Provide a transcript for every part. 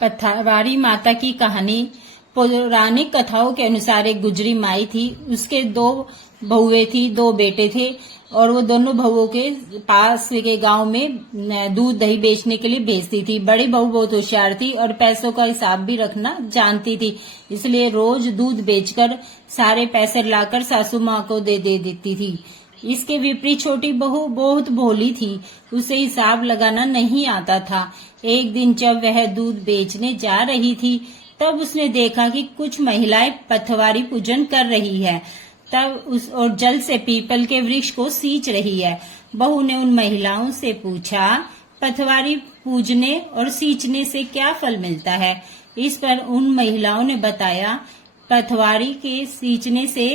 पथवारी माता की कहानी पौराणिक कथाओं के अनुसार एक गुजरी माई थी। उसके दो बहुएं थी, दो बेटे थे और वो दोनों बहुओं के पास के गांव में दूध दही बेचने के लिए भेजती थी। बड़ी बहू बहुत होशियार थी और पैसों का हिसाब भी रखना जानती थी, इसलिए रोज दूध बेचकर सारे पैसे लाकर सासू माँ को दे देती थी। इसके विपरीत छोटी बहू बहुत भोली थी, उसे हिसाब लगाना नहीं आता था। एक दिन जब वह दूध बेचने जा रही थी तब उसने देखा कि कुछ महिलाएं पथवारी पूजन कर रही है तब उस और जल से पीपल के वृक्ष को सींच रही है। बहू ने उन महिलाओं से पूछा, पथवारी पूजने और सींचने से क्या फल मिलता है? इस पर उन महिलाओं ने बताया, पथवारी के सींचने से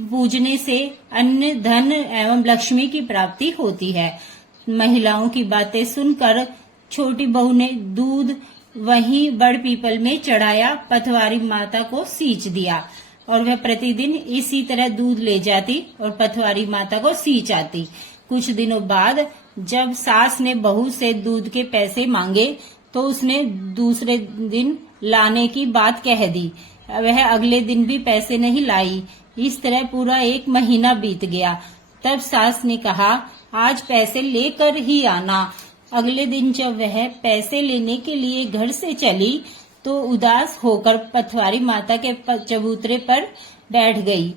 पूजने से अन्न धन एवं लक्ष्मी की प्राप्ति होती है। महिलाओं की बातें सुनकर छोटी बहू ने दूध वहीं बड़ पीपल में चढ़ाया, पथवारी माता को सींच दिया और वह प्रतिदिन इसी तरह दूध ले जाती और पथवारी माता को सींच आती। कुछ दिनों बाद जब सास ने बहू से दूध के पैसे मांगे तो उसने दूसरे दिन लाने की बात कह दी। वह अगले दिन भी पैसे नहीं लाई। इस तरह पूरा 1 महीना बीत गया। तब सास ने कहा, आज पैसे लेकर ही आना। अगले दिन जब वह पैसे लेने के लिए घर से चली तो उदास होकर पथवारी माता के चबूतरे पर बैठ गई।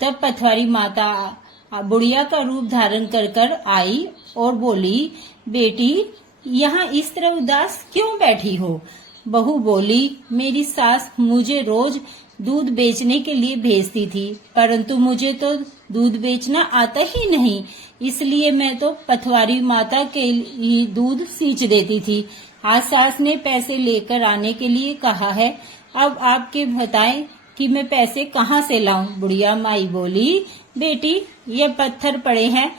तब पथवारी माता बुढ़िया का रूप धारण कर आई और बोली, बेटी यहाँ इस तरह उदास क्यों बैठी हो? बहू बोली, मेरी सास मुझे रोज दूध बेचने के लिए भेजती थी, परंतु मुझे तो दूध बेचना आता ही नहीं, इसलिए मैं तो पथवारी माता के ही दूध सींच देती थी। आज सास ने पैसे लेकर आने के लिए कहा है, अब आपके बताएं कि मैं पैसे कहाँ से लाऊं? बुढ़िया माई बोली, बेटी ये पत्थर पड़े हैं,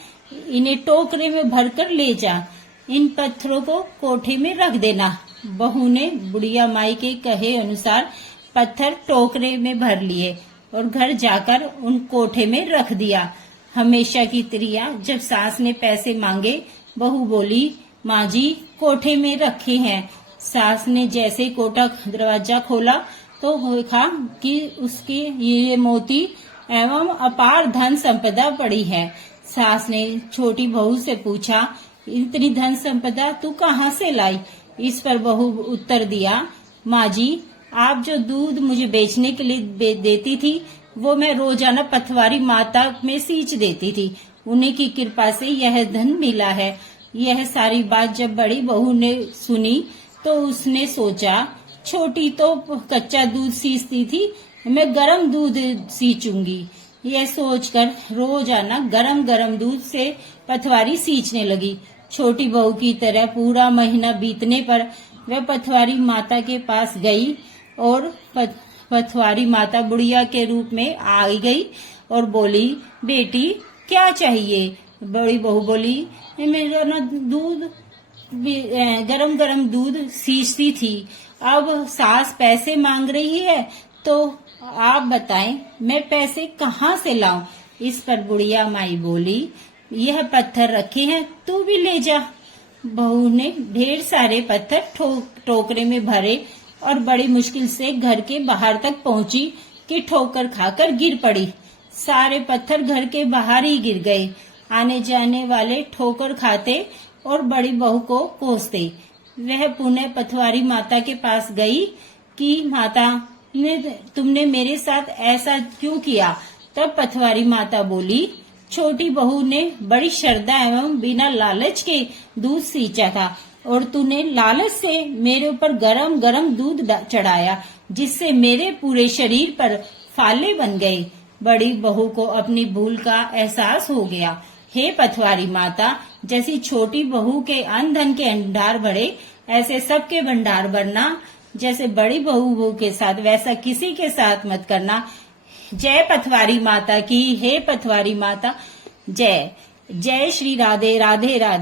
इन्हें टोकरे में भरकर ले जा, इन पत्थरों को कोठे में रख देना। बहू ने बुढ़िया माई के कहे अनुसार पत्थर टोकरे में भर लिए और घर जाकर उन कोठे में रख दिया। हमेशा की तरह जब सास ने पैसे मांगे, बहू बोली, माँ जी कोठे में रखे हैं। सास ने जैसे कोठा दरवाजा खोला तो देखा कि उसके ये मोती एवं अपार धन संपदा पड़ी है। सास ने छोटी बहू से पूछा, इतनी धन संपदा तू कहाँ से लाई? इस पर बहू उत्तर दिया, माँ जी आप जो दूध मुझे बेचने के लिए देती थी वो मैं रोजाना पथवारी माता में सींच देती थी, उन्हीं की कृपा से यह धन मिला है। यह सारी बात जब बड़ी बहू ने सुनी तो उसने सोचा, छोटी तो कच्चा दूध सींचती थी, मैं गरम दूध सींचूंगी। यह सोचकर रोजाना गरम गरम दूध से पथवारी सींचने लगी। छोटी बहू की तरह पूरा महीना बीतने पर वह पथवारी माता के पास गई और पथवारी माता बुढ़िया के रूप में आ गई और बोली, बेटी क्या चाहिए? बड़ी बहू बोली, मेरा ना दूध गरम गरम दूध सींचती थी, अब सास पैसे मांग रही है तो आप बताएं मैं पैसे कहाँ से लाऊं? इस पर बुढ़िया माई बोली, यह पत्थर रखे हैं तू भी ले जा। बहू ने ढेर सारे पत्थर टोकरे में भरे और बड़ी मुश्किल से घर के बाहर तक पहुंची कि ठोकर खाकर गिर पड़ी। सारे पत्थर घर के बाहर ही गिर गए। आने जाने वाले ठोकर खाते और बड़ी बहू को कोसते। वह पुनः पथवारी माता के पास गई कि माता तुमने मेरे साथ ऐसा क्यों किया? तब पथवारी माता बोली, छोटी बहू ने बड़ी श्रद्धा एवं बिना लालच के दूध सींचा था और तूने लालच से मेरे ऊपर गरम गरम दूध चढ़ाया, जिससे मेरे पूरे शरीर पर फाले बन गए। बड़ी बहू को अपनी भूल का एहसास हो गया। हे पथवारी माता, जैसी छोटी बहू के अन्न धन के भंडार बढ़े ऐसे सबके भंडार बढ़ना। जैसे बड़ी बहू के साथ वैसा किसी के साथ मत करना। जय पथवारी माता की। हे पथवारी माता जय। जय श्री राधे राधे राधे।